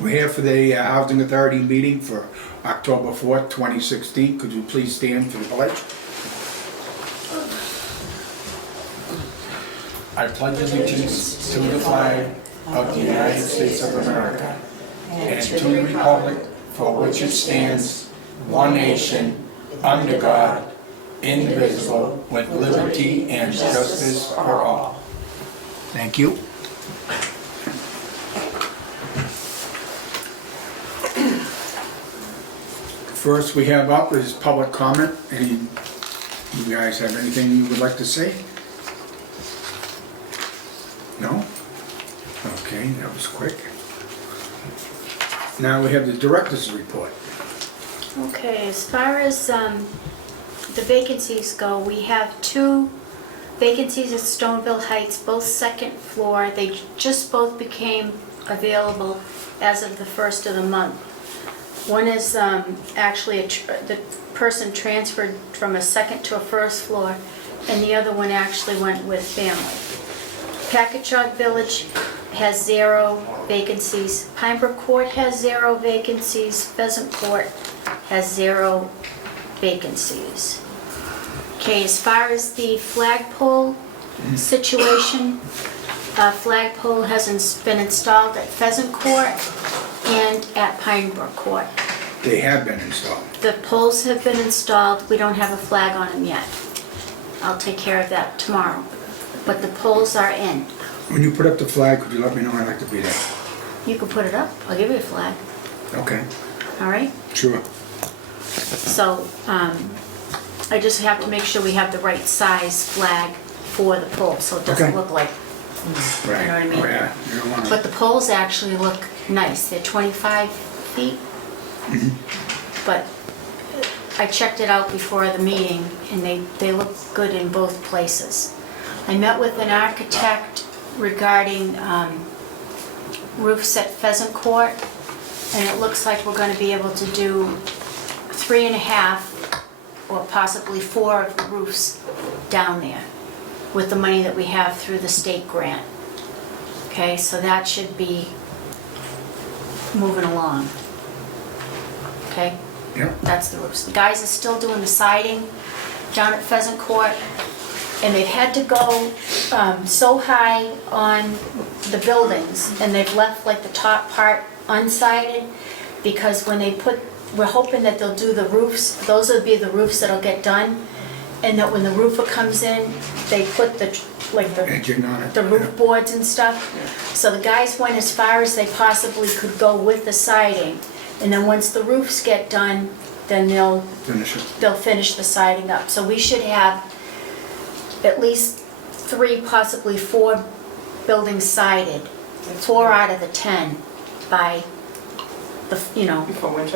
We're here for the Housing Authority meeting for October 4th, 2016. Could you please stand for the pledge? I pledge allegiance to the flag of the United States of America and to the republic for which it stands, one nation, under God, indivisible, with liberty and justice for all. Thank you. First we have up is public comment. You guys have anything you would like to say? No? Okay, that was quick. Now we have the director's report. Okay, as far as the vacancies go, we have 2 vacancies at Stoneville Heights, both second floor. They just both became available as of the 1st of the month. One is actually the person transferred from a second to a first floor, and the other one actually went with family. Packagug Village has 0 vacancies. Pinebrook Court has 0 vacancies. Pheasant Court has 0 vacancies. Okay, as far as the flagpole situation, a flagpole has been installed at Pheasant Court and at Pinebrook Court. They have been installed. The poles have been installed. We don't have a flag on them yet. I'll take care of that tomorrow. But the poles are in. When you put up the flag, could you let me know? I'd like to be there. You can put it up. I'll give you a flag. Okay, All right? sure. So I just have to make sure we have the right size flag for the pole, so it doesn't Okay. look like, Right. you know what I mean? Oh, yeah. You don't want But to. the poles actually look nice. They're 25 feet. But I checked it out before the meeting, and they look good in both places. I met with an architect regarding roofs at Pheasant Court, and it looks like we're going to be able to do 3.5 or possibly 4 of the roofs down there with the money that we have through the state grant. Okay, so that should be moving along. Okay, Yep. that's the roofs. The guys are still doing the siding down at Pheasant Court, and they've had to go so high on the buildings, and they've left like the top part unsided, because when they we're hoping that they'll do the roofs, those will be the roofs that'll get done, and that when the roofer comes in, they put the Edging on it. the roof boards and stuff. So the guys went as far as they possibly could go with the siding, and then once the roofs get done, then they'll Finish it. finish the siding up. So we should have at least 3, possibly 4 buildings sided, 4 out of the 10 by the,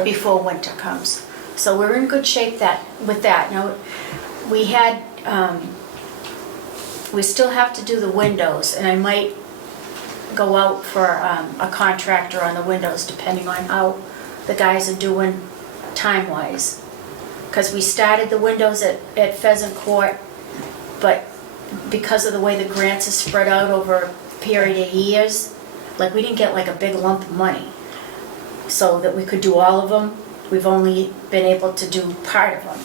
before winter comes. So we're in good shape with that. Now, we still have to do the windows, and I might go out for a contractor on the windows, depending on how the guys are doing time-wise. Because we started the windows at Pheasant Court, but because of the way the grants are spread out over a period of years, like we didn't get like a big lump of money so that we could do all of them. We've only been able to do part of them.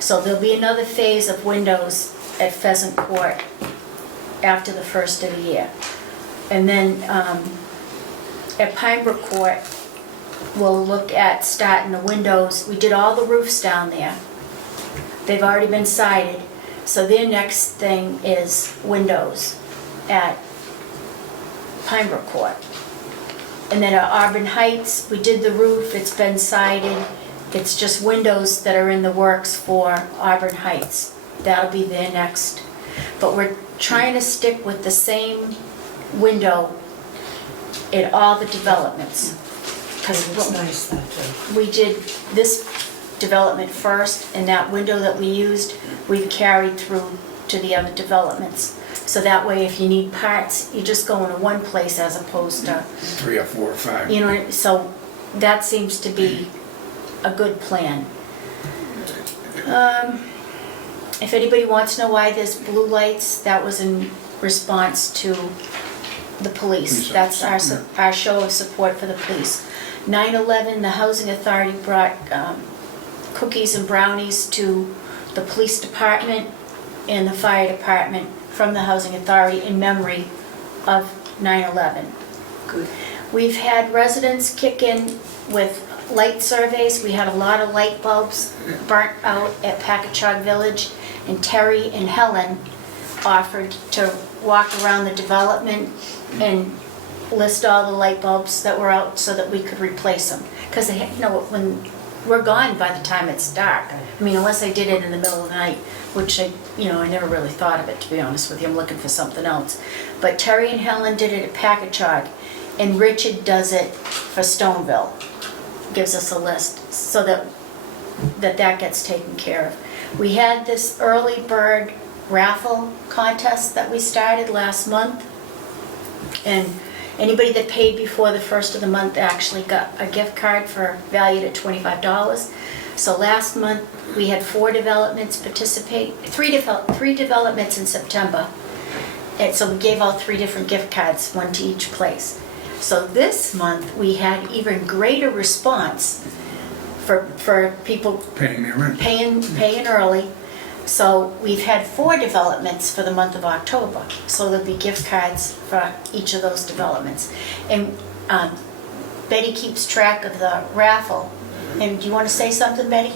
So there'll be another phase of windows at Pheasant Court after the first of the year. And then at Pinebrook Court, we'll look at starting the windows. We did all the roofs down there. They've already been sided. So their next thing is windows at Pinebrook Court. And then at Auburn Heights, we did the roof, it's been sided. It's just windows that are in the works for Auburn Heights. That'll be their next. But we're trying to stick with the same window in all the developments. Because It's nice that way. we did this development first, and that window that we used, we've carried through to the other developments. So that way, if you need parts, you just go into one place as opposed to, 3 or 4 or 5. you know, so that seems to be a good plan. If anybody wants to know why there's blue lights, that was in response to the police. Police That's officer, our show of support for the police. 9/11, the Housing Authority brought cookies and brownies to the police department and the fire department from the Housing Authority in memory of 9/11. Good. We've had residents kick in with light surveys. We had a lot of light bulbs burnt out at Packagug Village, and Terry and Helen offered to walk around the development and list all the light bulbs that were out so that we could replace them. Because when we're gone by the time it's dark. I mean, unless I did it in the middle of the night, which I never really thought of it, to be honest with you. I'm looking for something else. But Terry and Helen did it at Packagug, and Richard does it for Stoneville. Gives us a list so that gets taken care of. We had this early bird raffle contest that we started last month, and anybody that paid before the first of the month actually got a gift card valued at $25. So last month we had 4 developments participate, three developments in September, and so we gave out 3 different gift cards, 1 to each place. So this month we had even greater response for people Paying their rent. paying early. So we've had 4 developments for the month of October. So there'll be gift cards for each of those developments. And Betty keeps track of the raffle. And do you want to say something, Betty?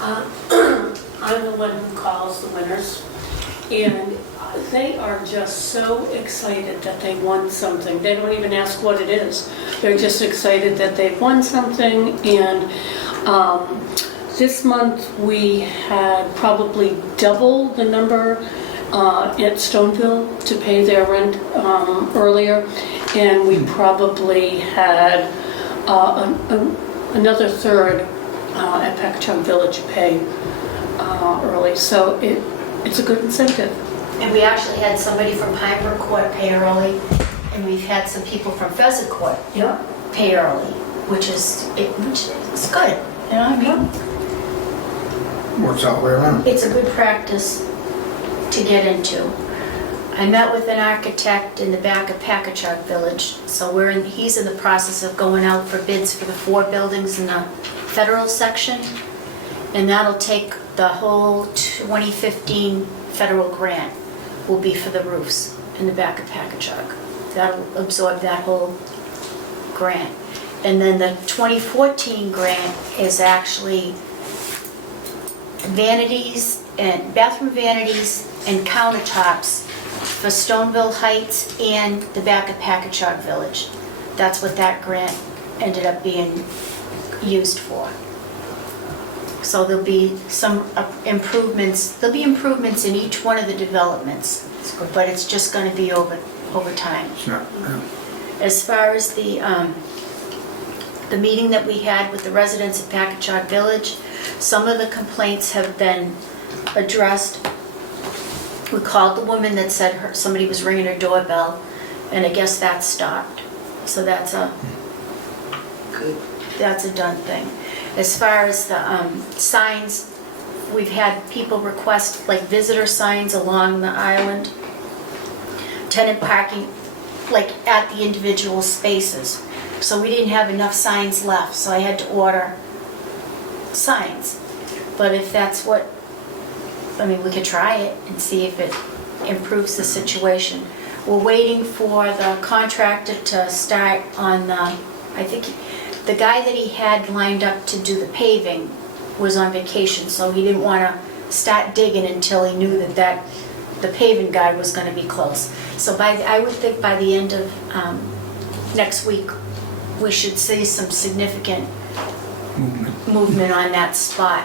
I'm the one who calls the winners, and they are just so excited that they won something. They don't even ask what it is. They're just excited that they've won something, and this month we had probably double the number at Stoneville to pay their rent earlier, and we probably had another third at Packagug Village pay early. So it's a good incentive. And we actually had somebody from Pembroke Court pay early, and we've had some people from Pheasant Court pay early, which is good. You know what I mean? Works all the way around. It's a good practice to get into. I met with an architect in the back of Packagug Village, so he's in the process of going out for bids for the 4 buildings in the federal section, and that'll take the whole 2015 federal grant will be for the roofs in the back of Packagug. That'll absorb that whole grant. And then the 2014 grant is actually vanities and bathroom vanities and countertops for Stoneville Heights and the back of Packagug Village. That's what that grant ended up being used for. So there'll be some improvements. There'll be improvements in each one of the developments, but it's just going to be over time. It's not, As far as the meeting that we had with the residents of Packagug Village, some of the complaints have been addressed. We called the woman that said somebody was ringing her doorbell, and I guess that stopped. So that's a done thing. As far as the signs, we've had people request like visitor signs along the island, tenant parking, like at the individual spaces. So we didn't have enough signs left, so I had to order signs. But if that's what, we could try it and see if it improves the situation. We're waiting for the contractor to start on I think the guy that he had lined up to do the paving was on vacation, so he didn't want to start digging until he knew that the paving guy was going to be close. So I would think by the end of next week, we should see some significant movement on that spot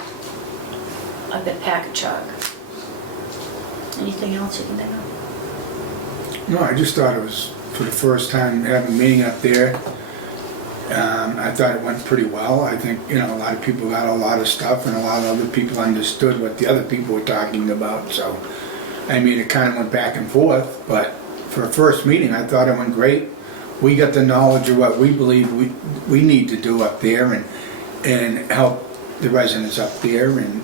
up at Packagug. Anything else you can think of? No, I just thought it was, for the first time having a meeting up there, I thought it went pretty well. I think, a lot of people got a lot of stuff, and a lot of other people understood what the other people were talking about. So, it kind of went back and forth, but for a first meeting, I thought it went great. We got the knowledge of what we believe we need to do up there and help the residents up there. And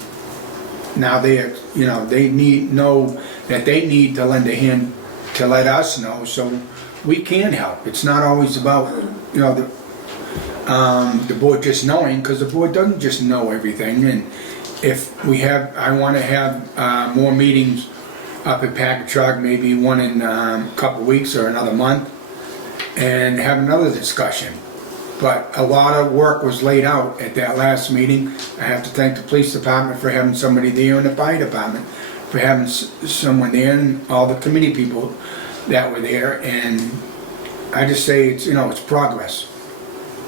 now they know that they need to lend a hand to let us know so we can help. It's not always about, you know, the board just knowing, because the board doesn't just know everything. And if we have, I want to have more meetings up at Packagug, maybe one in a couple of weeks or another month, and have another discussion. But a lot of work was laid out at that last meeting. I have to thank the police department for having somebody there, and the fire department for having someone there, and all the committee people that were there. And I just say it's, you know, it's progress,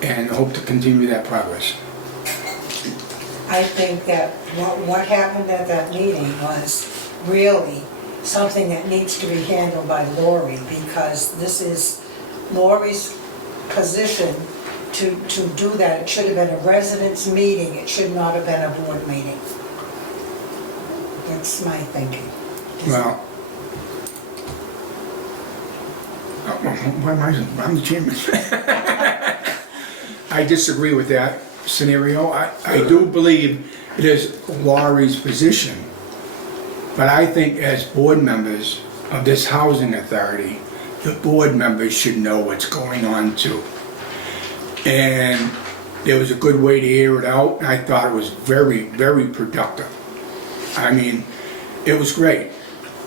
and hope to continue that progress. I think that what happened at that meeting was really something that needs to be handled by Lori, because this is Lori's position to do that. It should have been a residents' meeting, it should not have been a board meeting. That's my thinking. Well, why am I, I'm the chairman. I disagree with that scenario. I do believe it is Laurie's position, but I think as board members of this housing authority, the board members should know what's going on too. And there was a good way to air it out, and I thought it was very, very productive. I mean, it was great.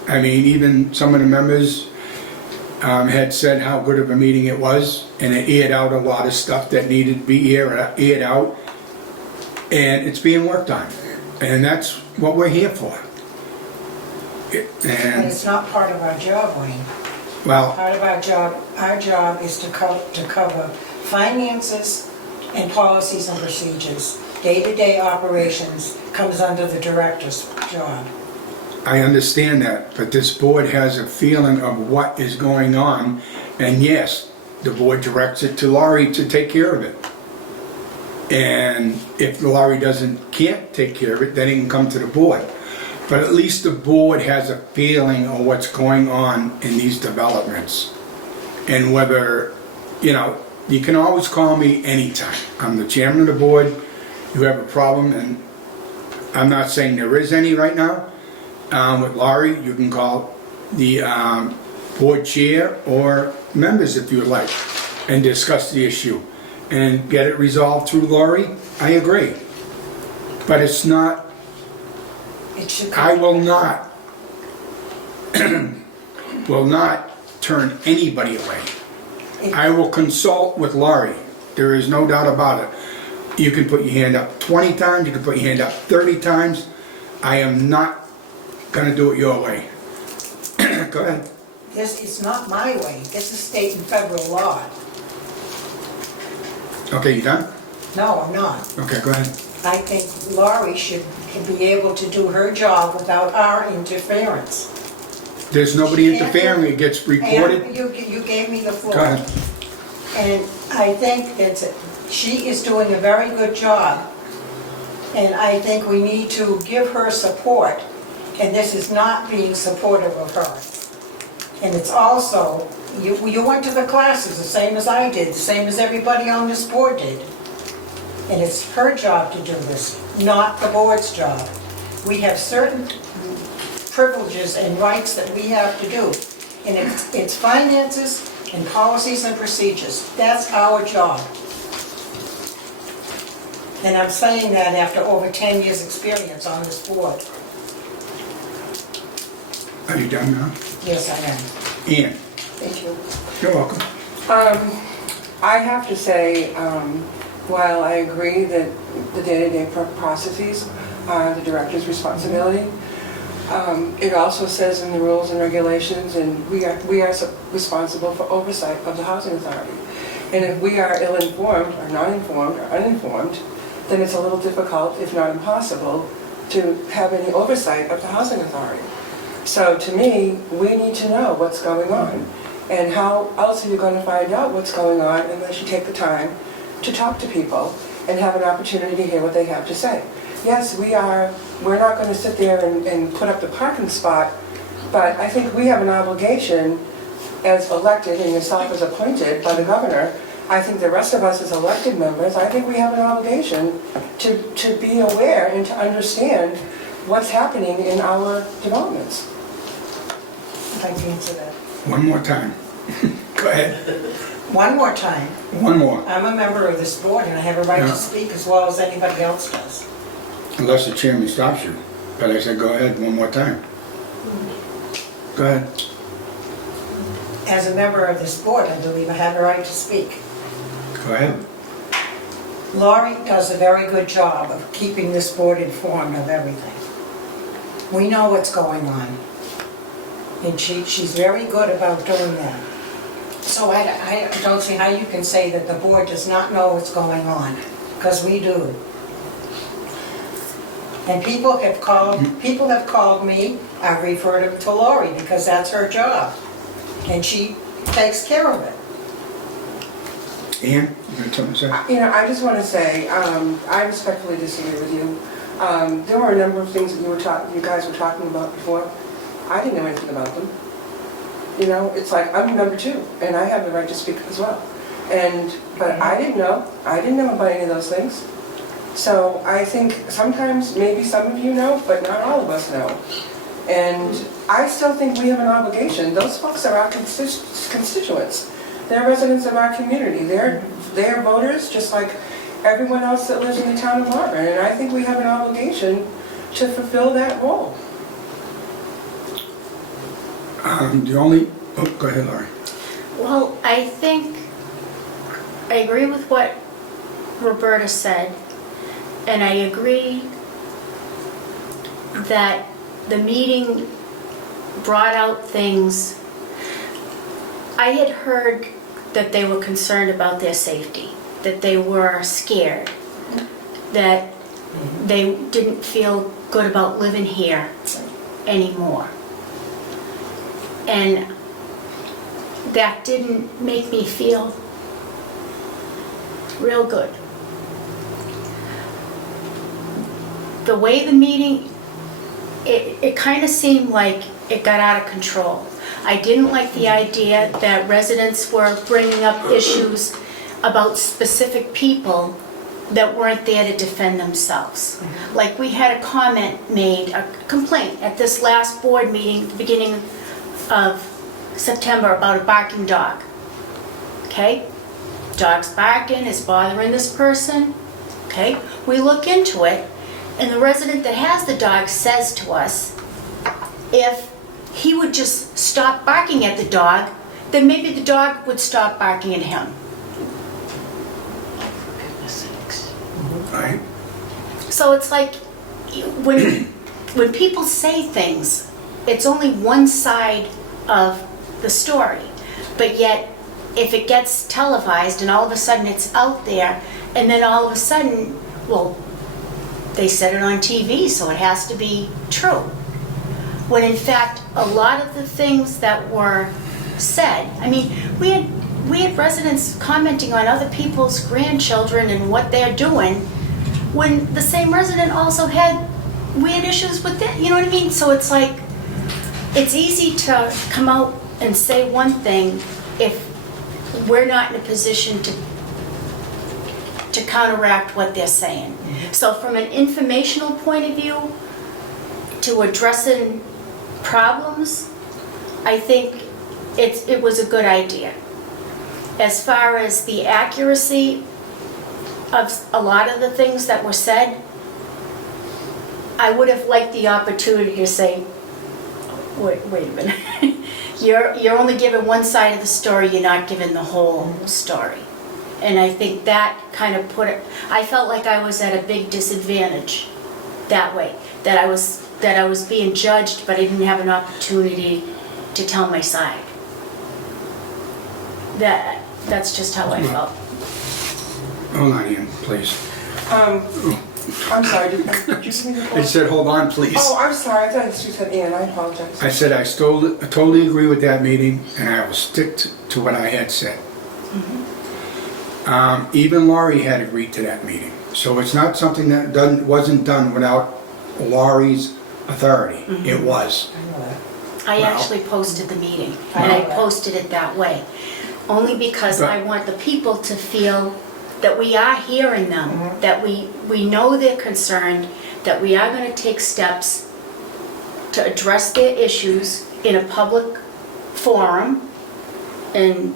I mean, even some of the members had said how good of a meeting it was, and it aired out a lot of stuff that needed to be aired out, and it's being worked on. And that's what we're here for. But And, it's not part of our job, Wayne. well, Part of our job is to cover finances and policies and procedures. Day-to-day operations comes under the director's job. I understand that, but this board has a feeling of what is going on, and yes, the board directs it to Laurie to take care of it. And if Laurie can't take care of it, then it can come to the board. But at least the board has a feeling of what's going on in these developments. And whether, you know, you can always call me anytime. I'm the chairman of the board. You have a problem, and I'm not saying there is any right now. With Laurie, you can call the board chair or members if you would like, and discuss the issue and get it resolved through Laurie. I agree. But it's not, It should I come. will not, will not turn anybody away. I will consult with Laurie. There is no doubt about it. You can put your hand up 20 times, you can put your hand up 30 times. I am not gonna do it your way. Go ahead. This is not my way. This is state and federal law. Okay, you done? No, I'm not. Okay, go ahead. I think Lori should be able to do her job without our interference. There's nobody interfering, it gets And recorded. you gave me the floor. Go ahead. And I think that she is doing a very good job. And I think we need to give her support. And this is not being supportive of her. And it's also, you went to the classes the same as I did, the same as everybody on this board did. And it's her job to do this, not the board's job. We have certain privileges and rights that we have to do. And it's finances and policies and procedures. That's our job. And I'm saying that after over 10 years' experience on this board. Are you done now? Yes, I am. Ian, Thank you. you're welcome. I have to say, while I agree that the day-to-day processes are the director's responsibility, it also says in the rules and regulations, and we are responsible for oversight of the housing authority. And if we are ill-informed, or non-informed, or uninformed, then it's a little difficult, if not impossible, to have any oversight of the housing authority. So to me, we need to know what's going on. And how else are you going to find out what's going on unless you take the time to talk to people and have an opportunity to hear what they have to say. Yes, we're not going to sit there and put up the parking spot, but I think we have an obligation as elected, and yourself as appointed by the governor. I think the rest of us as elected members, I think we have an obligation to be aware and to understand what's happening in our developments. If I can answer that. One more time. Go ahead. One more time, One more. I'm a member of this board and I have a right Yeah. to speak as well as anybody else does. Unless the chairman stops you. But I said, go ahead one more time. Go ahead. As a member of this board, I believe I have a right to speak. Go ahead. Laurie does a very good job of keeping this board informed of everything. We know what's going on. And she's very good about doing that. So I don't see how you can say that the board does not know what's going on, because we do. And people have called me, I've referred them to Laurie, because that's her job. And she takes care of it. Ian, you got something to say? You know, I just want to say, I respectfully disagree with you. There were a number of things that you guys were talking about before. I didn't know anything about them. You know, it's like, I'm number 2, and I have the right to speak as well. But I didn't know about any of those things. So I think sometimes, maybe some of you know, but not all of us know. And I still think we have an obligation. Those folks are our constituents. They're residents of our community. They're voters just like everyone else that lives in the town of Auburn. And I think we have an obligation to fulfill that role. Go ahead, Laurie. Well, I think I agree with what Roberta said, and I agree that the meeting brought out things. I had heard that they were concerned about their safety, that they were scared, that they didn't feel good about living here anymore. And that didn't make me feel real good. The way the meeting, it kind of seemed like it got out of control. I didn't like the idea that residents were bringing up issues about specific people that weren't there to defend themselves. Like we had a comment made, a complaint at this last board meeting, beginning of September, about a barking dog. Okay? Dog's barking, is bothering this person. Okay? We look into it, and the resident that has the dog says to us, if he would just stop barking at the dog, then maybe the dog would stop barking at him. Right. So it's like, when people say things, it's only one side of the story. But yet, if it gets televised and all of a sudden it's out there, and then all of a sudden, well, they said it on TV, so it has to be true. When in fact, a lot of the things that were said, I mean, we had residents commenting on other people's grandchildren and what they're doing, when the same resident also had weird issues with it, you know what I mean? So it's like, it's easy to come out and say one thing if we're not in a position to counteract what they're saying. So from an informational point of view, to addressing problems, I think it was a good idea. As far as the accuracy of a lot of the things that were said, I would have liked the opportunity to say, wait a minute, you're only giving one side of the story, you're not giving the whole story. And I think that kind of put it, I felt like I was at a big disadvantage that way, that I was being judged, but I didn't have an opportunity to tell my side. That's just how I felt. Hold on, Ian, please. I'm sorry, did you give me the I floor? said, hold on, please. Oh, I'm sorry, I thought you said Ian, I apologize. I said I totally agree with that meeting, and I will stick to what I had said. Even Laurie had agreed to that meeting. So it's not something that wasn't done without Laurie's authority. It was. I Wow. actually posted the meeting, and I posted it that way, only because But- I want the people to feel that we are hearing them, that we know they're concerned, that we are going to take steps to address their issues in a public forum, and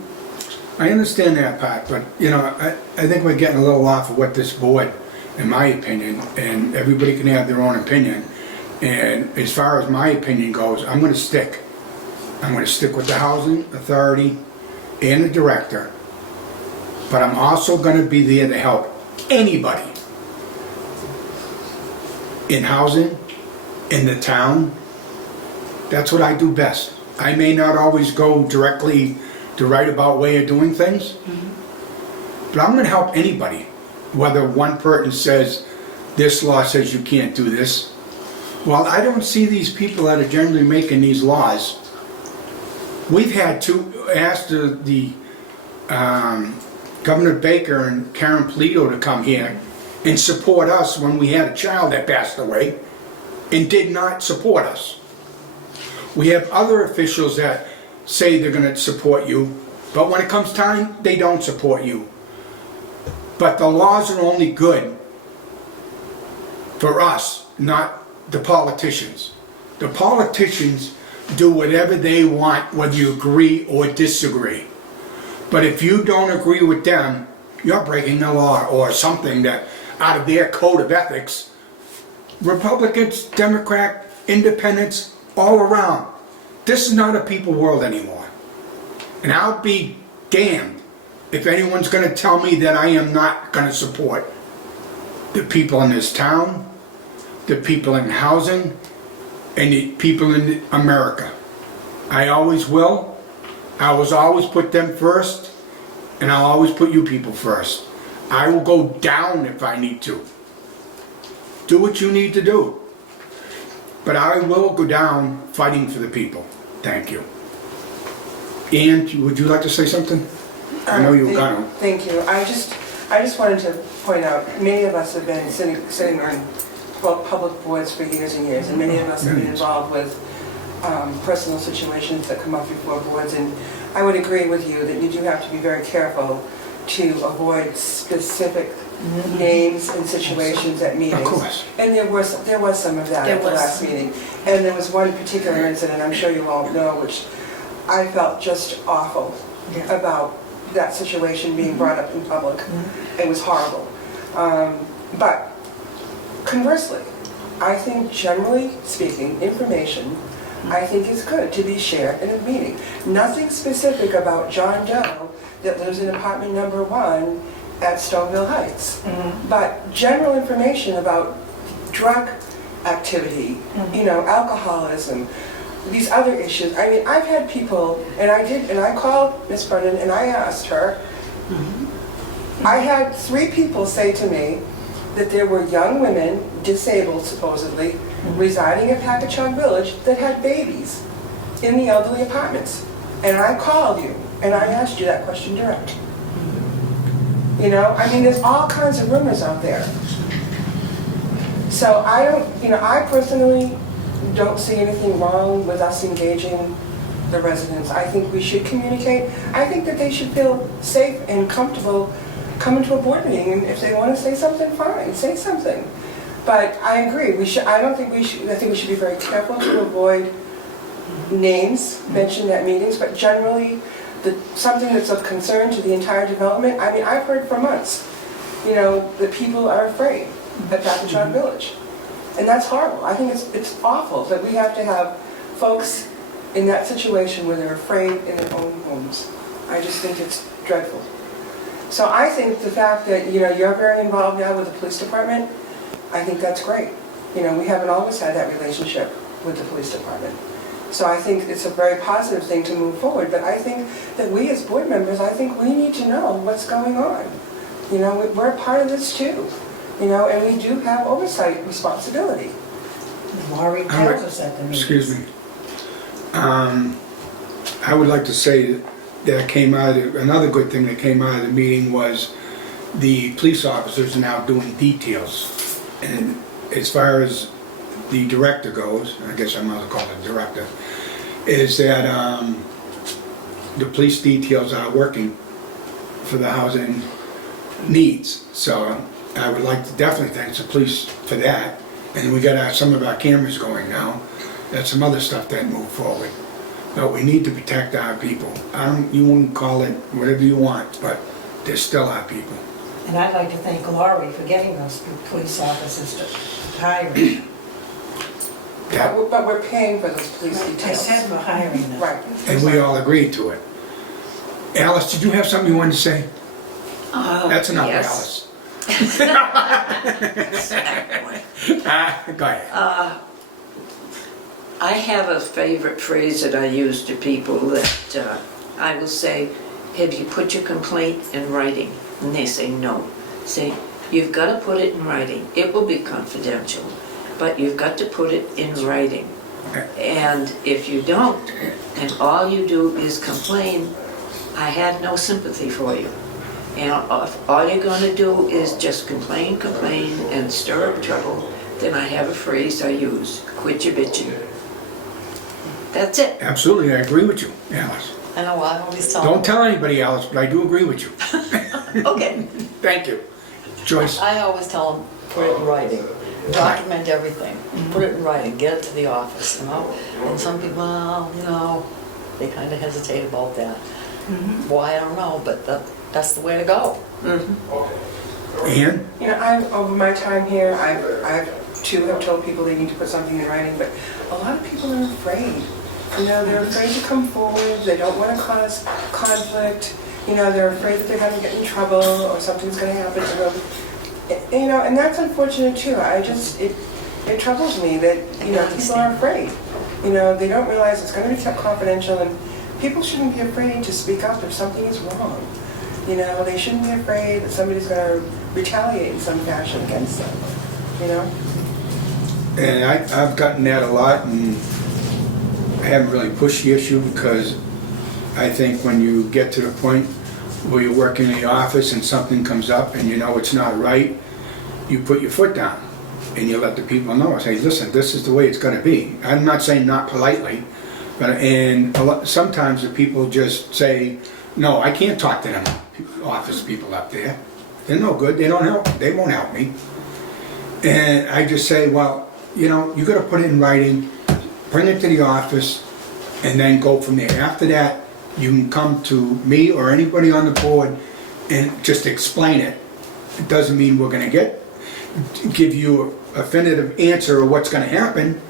I understand that part, but, you know, I think we're getting a little off of what this board, in my opinion, and everybody can have their own opinion. And as far as my opinion goes, I'm gonna stick with the housing authority and the director. But I'm also gonna be there to help anybody in housing, in the town. That's what I do best. I may not always go directly the right about way of doing things, but I'm gonna help anybody. Whether one person says, this law says you can't do this. Well, I don't see these people that are generally making these laws. We've had to ask the Governor Baker and Karen Polito to come here and support us when we had a child that passed away and did not support us. We have other officials that say they're gonna support you, but when it comes time, they don't support you. But the laws are only good for us, not the politicians. The politicians do whatever they want, whether you agree or disagree. But if you don't agree with them, you're breaking the law or something that out of their code of ethics. Republicans, Democrat, independents, all around. This is not a people world anymore. And I'll be damned if anyone's going to tell me that I am not going to support the people in this town, the people in housing, and the people in America. I always will. I will always put them first, and I'll always put you people first. I will go down if I need to. Do what you need to do. But I will go down fighting for the people. Thank you. And would you like to say something? I know you were gonna. Thank you. I just wanted to point out, many of us have been sitting on public boards for years and years, and many of us have been involved with personal situations that come up before boards, and I would agree with you that you do have to be very careful to avoid specific names and situations at meetings. Of course. And there was some of that at the last meeting. And there was one particular incident, I'm sure you all know, which I felt just awful about that situation being brought up in public. It was horrible. But conversely, I think generally speaking, information I think is good to be shared in a meeting. Nothing specific about John Doe that lives in apartment number 1 at Stoneville Heights. But general information about drug activity, you know, alcoholism, these other issues. I mean, I've had people, and I called Miss Brennan and I asked her, I had 3 people say to me that there were young women, disabled supposedly, residing in Packagug Village that had babies in the elderly apartments. And I called you and I asked you that question direct. You know, I mean, there's all kinds of rumors out there. So I personally don't see anything wrong with us engaging the residents. I think we should communicate. I think that they should feel safe and comfortable coming to a board meeting, and if they want to say something, fine, say something. But I agree, I think we should be very careful to avoid names mentioned at meetings, but generally, something that's of concern to the entire development. I mean, I've heard for months, you know, that people are afraid at Packagug Village. And that's horrible. I think it's awful that we have to have folks in that situation where they're afraid in their own homes. I just think it's dreadful. So I think the fact that, you know, you're very involved now with the police department, I think that's great. You know, we haven't always had that relationship with the police department. So I think it's a very positive thing to move forward, but I think that we as board members, I think we need to know what's going on. You know, we're a part of this too, you know, and we do have oversight responsibility. Laurie tells us at the meetings. Excuse me. I would like to say that came out of, another good thing that came out of the meeting was the police officers are now doing details. And as far as the director goes, I guess I might as well call it director, is that the police details are working for the housing needs. So I would like to definitely thank the police for that. And we got some of our cameras going now. That's some other stuff that moved forward. But we need to protect our people. You can call it whatever you want, but they're still our people. And I'd like to thank Laurie for getting those police officers to hire them. Yeah, But we're paying for those police I details. said for hiring them. Right. and we all agreed to it. Alice, did you have something you wanted to say? That's enough, yes. Alice. Exactly. Go ahead. I have a favorite phrase that I use to people that I will say, have you put your complaint in writing? And they say no. Say, you've got to put it in writing. It will be confidential, but you've got to put it in writing. And if you don't, and all you do is complain, I have no sympathy for you. And if all you're going to do is just complain, and stir up trouble, then I have a phrase I use, quit your bitching. That's it. Absolutely, I agree with you, Alice. I know, I always tell Don't them. tell anybody, Alice, but I do agree with you. Okay. Thank you. Joyce? I always tell them, put it in writing. Document everything. Put it in writing, get it to the office, you know? And some people, well, you know, they kind of hesitate about that. Why, I don't know, but that's the way to go. Ann? You know, over my time here, I've too have told people they need to put something in writing, but a lot of people are afraid. You know, they're afraid to come forward, they don't want to cause conflict, you know, they're afraid that they're going to get in trouble or something's going to happen to them. You know, and that's unfortunate too. It troubles me that, you know, people are afraid. You know, they don't realize it's going to be kept confidential, and people shouldn't be afraid to speak up if something is wrong. You know, they shouldn't be afraid that somebody's going to retaliate in some fashion against them, you know? And I've gotten that a lot, and I haven't really pushed the issue because I think when you get to the point where you're working in the office and something comes up and you know it's not right, you put your foot down and you let the people know. Say, listen, this is the way it's going to be. I'm not saying not politely, but sometimes the people just say, no, I can't talk to them office people up there. They're no good. They don't help. They won't help me. And I just say, well, you know, you got to put it in writing, bring it to the office, and then go from there. After that, you can come to me or anybody on the board and just explain it. It doesn't mean we're going to give you a definitive answer of what's going to happen,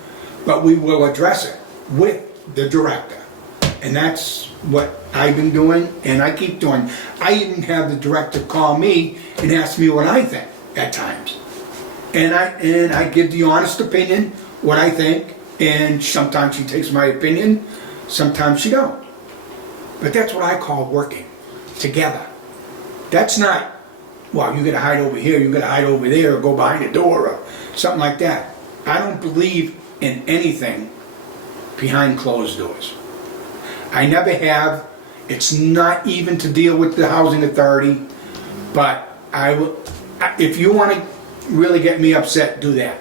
but we will address it with the director. And that's what I've been doing, and I keep doing. I even have the director call me and ask me what I think at times. And I give the honest opinion, what I think, and sometimes she takes my opinion, sometimes she don't. But that's what I call working together. That's not, well, you gotta hide over here, you gotta hide over there, or go behind a door, or something like that. I don't believe in anything behind closed doors. I never have. It's not even to deal with the housing authority, but I will, if you want to really get me upset, do that.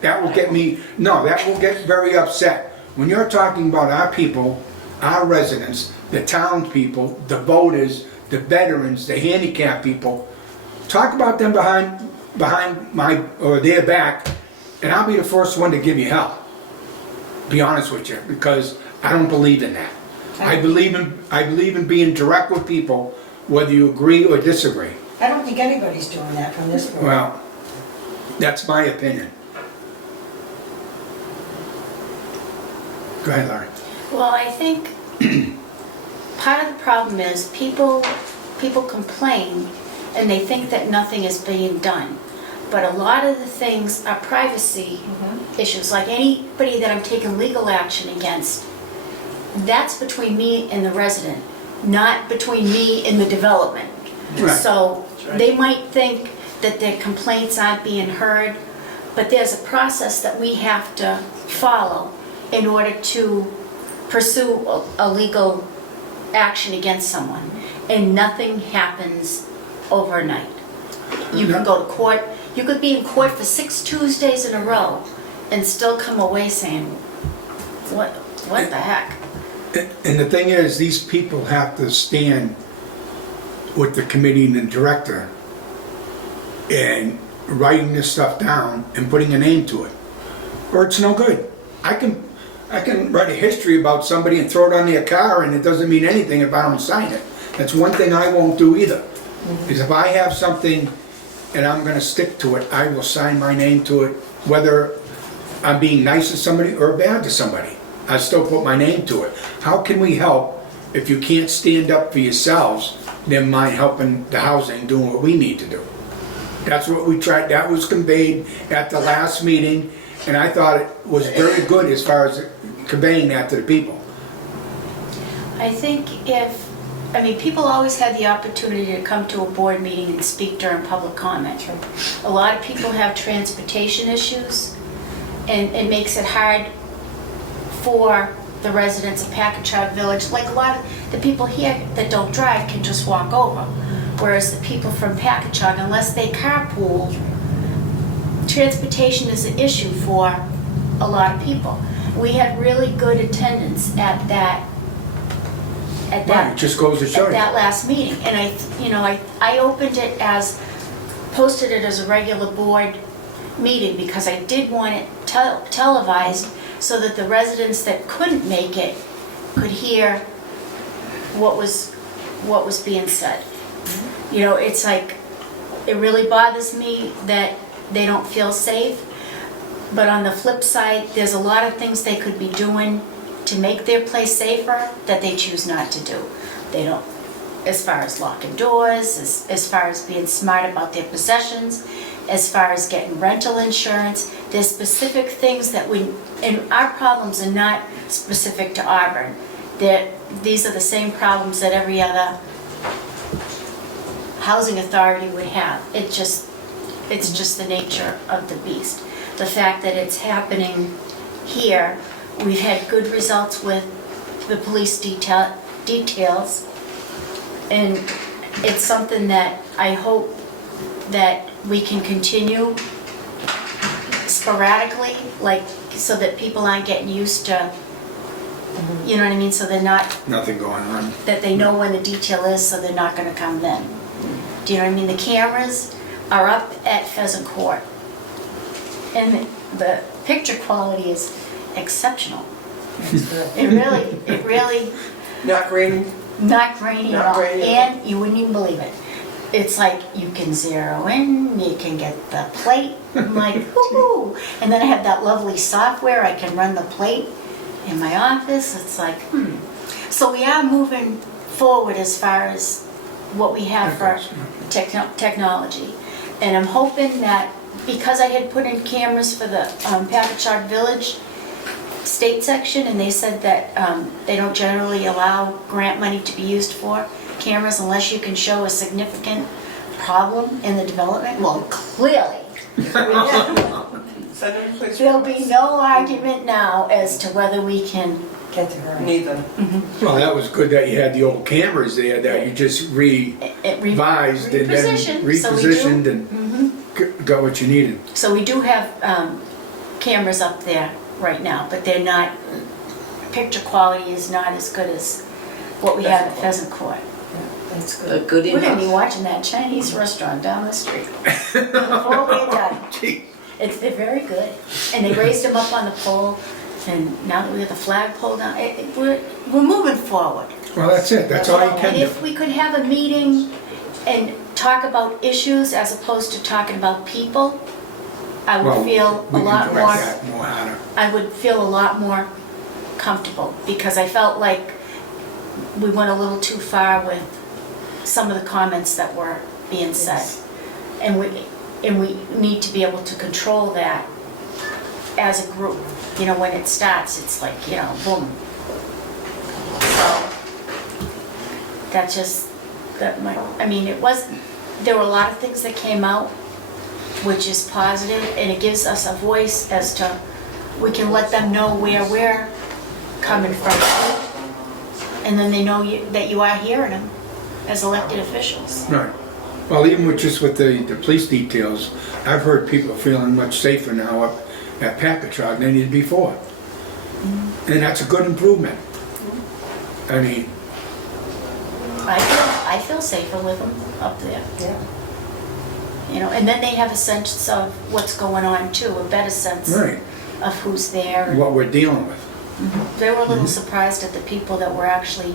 That will get me, no, that will get very upset. When you're talking about our people, our residents, the townspeople, the voters, the veterans, the handicapped people, talk about them behind my, or their back, and I'll be the first one to give you hell. Be honest with you, because I don't believe in that. I believe in being direct with people, whether you agree or disagree. I don't think anybody's doing that from this board. Well, that's my opinion. Go ahead, Larry. Well, I think part of the problem is people complain and they think that nothing is being done. But a lot of the things are privacy issues, like anybody that I'm taking legal action against, that's between me and the resident, not between me and the development. Right. So they might think that their complaints aren't being heard, but there's a process that we have to follow in order to pursue a legal action against someone. And nothing happens overnight. You can go to court, you could be in court for 6 Tuesdays in a row and still come away saying, what the heck? And the thing is, these people have to stand with the committee and the director and writing this stuff down and putting a name to it, or it's no good. I can write a history about somebody and throw it on their car, and it doesn't mean anything if I don't sign it. That's one thing I won't do either. Because if I have something and I'm gonna stick to it, I will sign my name to it, whether I'm being nice to somebody or bad to somebody. I still put my name to it. How can we help if you can't stand up for yourselves, never mind helping the housing, doing what we need to do? That's what we tried, that was conveyed at the last meeting, and I thought it was very good as far as conveying that to the people. I think people always had the opportunity to come to a board meeting and speak during public comment. A lot of people have transportation issues, and it makes it hard for the residents of Packagug Village. Like a lot of the people here that don't drive can just walk over, whereas the people from Packagug, unless they carpool, transportation is an issue for a lot of people. We had really good attendance at that. Right, it just goes to show At you. that last meeting, and I opened it posted it as a regular board meeting because I did want it televised so that the residents that couldn't make it could hear what was being said. You know, it's like, it really bothers me that they don't feel safe, but on the flip side, there's a lot of things they could be doing to make their place safer that they choose not to do. They don't, as far as locking doors, as far as being smart about their possessions, as far as getting rental insurance. There's specific things that and our problems are not specific to Auburn. These are the same problems that every other housing authority would have. It's just the nature of the beast. The fact that it's happening here, we've had good results with the police details, and it's something that I hope that we can continue sporadically, like, so that people aren't getting used to, you know what I mean, so they're not, Nothing going on. that they know when the detail is, so they're not gonna come then. Do you know what I mean? The cameras are up at Pheasant Court, and the picture quality is exceptional. It really, Not grainy? not grainy at Not all, grainy at and you wouldn't even believe it. It's like you can zero in, you can get the plate, I'm like, whoo-hoo. And then I have that lovely software, I can run the plate in my office, it's like, So we are moving forward as far as what we have for technology. And I'm hoping that, because I had put in cameras for the Packagug Village state section, and they said that they don't generally allow grant money to be used for cameras unless you can show a significant problem in the development. Well, clearly, Send them to police. there'll be no argument now as to whether we can. Get to her. Need them. Well, that was good that you had the old cameras there that you just revised and then repositioned and got what you needed. So we do have cameras up there right now, but they're not, picture quality is not as good as what we have at Pheasant Court. That's good. But good We're gonna be enough. watching that Chinese restaurant down the street before we're done. Gee. They're very good. And they raised them up on the pole, and now that we have the flagpole down, we're moving forward. Well, that's it, that's all you can And do. if we could have a meeting and talk about issues as opposed to talking about people, I Well, would feel a we lot can more, direct that more harder. I would feel a lot more comfortable, because I felt like we went a little too far with some of the comments that were being said. And we need to be able to control that as a group. You know, when it starts, it's like, you know, boom. So, that's just, there were a lot of things that came out, which is positive, and it gives us a voice as to, we can let them know where we're coming from. And then they know that you are hearing them as elected officials. Right. Well, even with the police details, I've heard people feeling much safer now up at Packagug than they did before. And that's a good improvement. I mean, I feel safer with them up there. Yeah. You know, and then they have a sense of what's going on too, a better sense right, of who's there. what we're dealing with. They were a little surprised at the people that were actually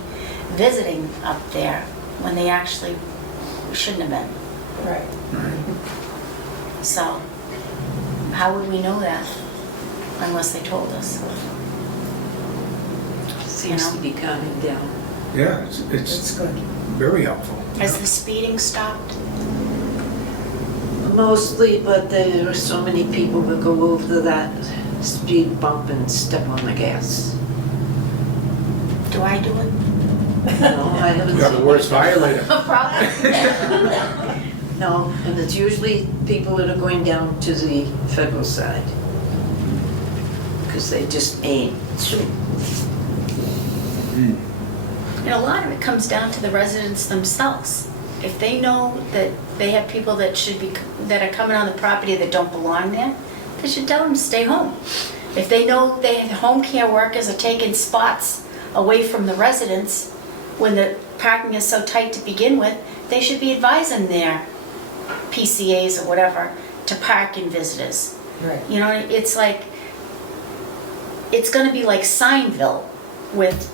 visiting up there when they actually shouldn't have been. Right. So, how would we know that unless they told us? Seems to be calming down. Yeah, It's it's good. very helpful. Has the speeding stopped? Mostly, but there are so many people that go over that speed bump and step on the gas. Do I do it? No, I haven't You're the seen worst it. violator. Probably. No, and it's usually people that are going down to the federal side. Because they just ain't. And a lot of it comes down to the residents themselves. If they know that they have people that that are coming on the property that don't belong there, they should tell them to stay home. If they know home care workers are taking spots away from the residents when the parking is so tight to begin with, they should be advising their PCAs or whatever to park in visitors. Right. You know, it's like, it's gonna be like Signville with,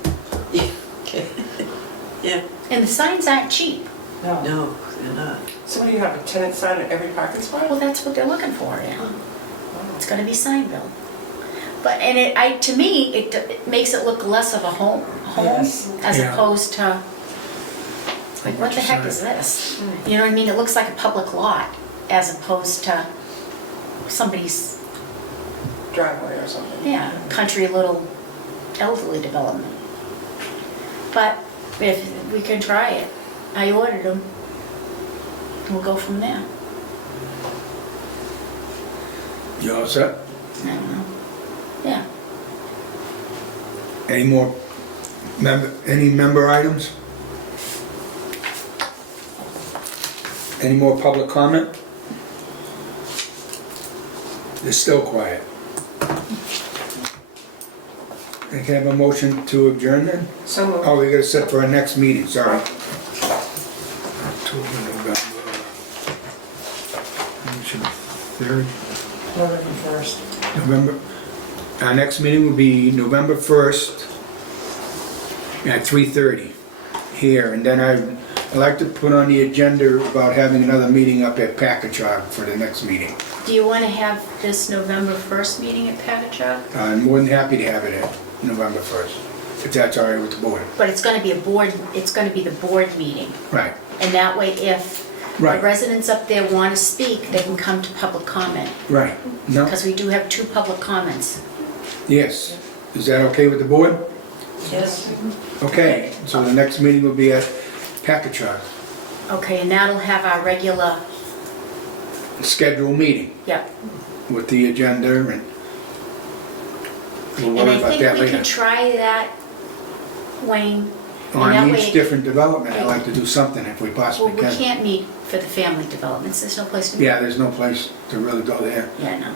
Yeah, and the signs aren't cheap. No. no, they're not. So what do you have, a tenant sign at every parking spot? Well, that's what they're looking for, yeah. It's gonna be Signville. But, and to me, it makes it look less of a home, Yes. as Yeah. opposed to, like, what the heck is this? You know what I mean? It looks like a public lot as opposed to somebody's, Driveway or something. yeah, country little elderly development. But if we can try it, I ordered them. We'll go from there. You all set? I don't know. Yeah. Any more any member items? Any more public comment? It's still quiet. I can have a motion to adjourn then? So moved. Oh, we gotta set for our next meeting, sorry. October, November. 3rd. November 1st. November, our next meeting will be November 1st at 3:30 here, and then I'd like to put on the agenda about having another meeting up at Packagug for the next meeting. Do you want to have this November 1st meeting at Patachuk? I'm more than happy to have it at November 1st, if that's all right with the board. But it's going to be the board meeting. Right, And that way, if the right, residents up there want to speak, they can come to public comment. right. No, Because we do have 2 public comments. yes. Is that okay with the board? Yes. Okay, so the next meeting will be at Packagug, Okay, and that'll have our regular, scheduled meeting yep. with the agenda, and we'll And worry I about think that we later. can try that, Wayne. And that On way- each different development, I'd like to do something if we Well, possibly we can. can't meet for the family developments, there's no place to meet. Yeah, there's no place to really go there. Yeah, no.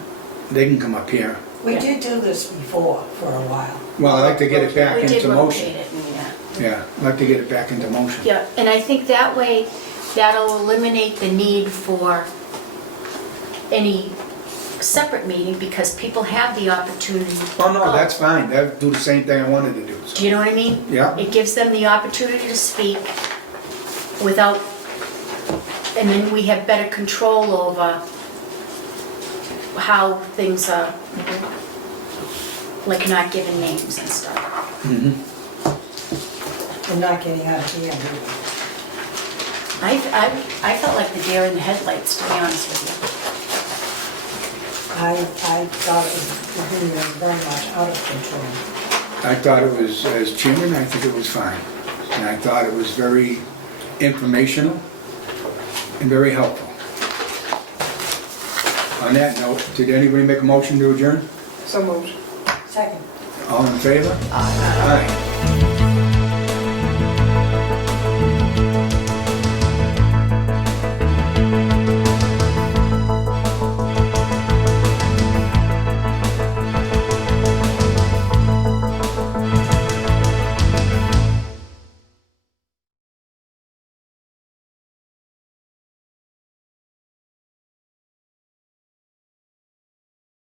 They can come up here. We did do this before for a while. Well, I'd like to get it back We did into rotate motion. it, yeah. Yeah, I'd like to get it back into motion. Yeah, and I think that way, that'll eliminate the need for any separate meeting because people have the opportunity. Oh, no, that's fine. That'd do the same thing I wanted to do. so. Do you know what I mean? Yeah. It gives them the opportunity to speak without, and then we have better control over how things are, like not giving names and stuff. Mhm. We're not getting out of here. I felt like the deer in the headlights, to be honest with I thought it was very much out of control. I thought it was, as chairman, I think it was fine. And I thought it was very informational and very helpful. On that note, did anybody make a motion to adjourn? So moved. Second. All in favor? Aye.